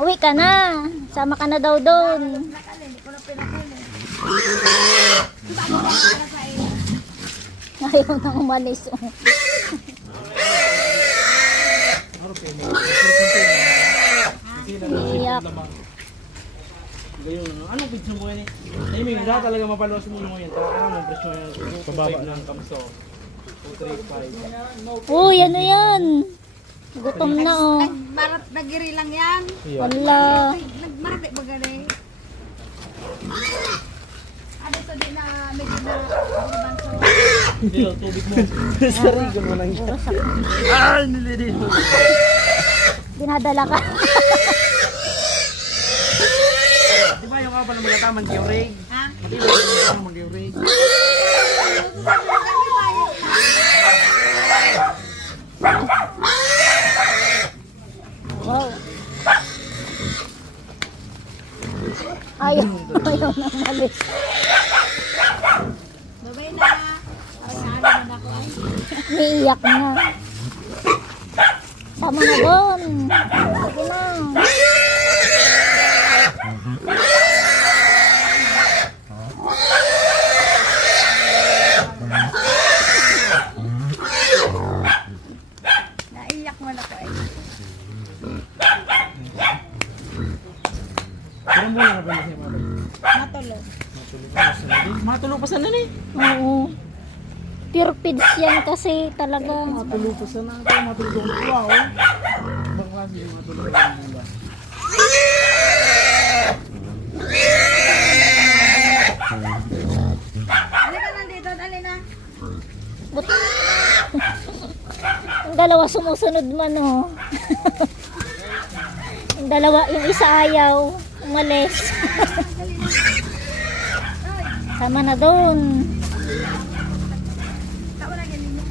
Uwi ka na. Sama ka na daw doon. Ayaw nang umalis. Iyak. Ano pizza mo yan eh? Ay, may hindi talaga mapalos mo mo yan. Talaga mo presyo yan. Pababa ng kamso. 235. Uy, ano yan? Gutom na oh. Nagmarat nagiri lang yan. Wala. Nagmarat ba galing? Ano sa di na medyo na burban sa Dito, tubig mo. Sariga mo lang yan. Ah, nilidin mo. Dinadala ka. Di ba yung kapal ng mga tamang diurig? Ha? Di ba yung tamang diurig? Wow. Ayaw na umalis. Babay na. Parang ano na ako ay. Niiyak na. Tama na doon. Sige na. Naiyak man ako ay. Pero mo lang ba siya mabay? Matulog. Matulog pa sana ni. Oo. Pure feeds yan kasi talaga. Matulog pa sana ito. Matulog ang tuwa oh. Ibang klase yung matulog ang mula. Dali ka nandito, dali na. But, yung dalawa sumusunod man oh. Yung dalawa, yung isa ayaw. Umalis. Sama na doon. Tao na ganun mo.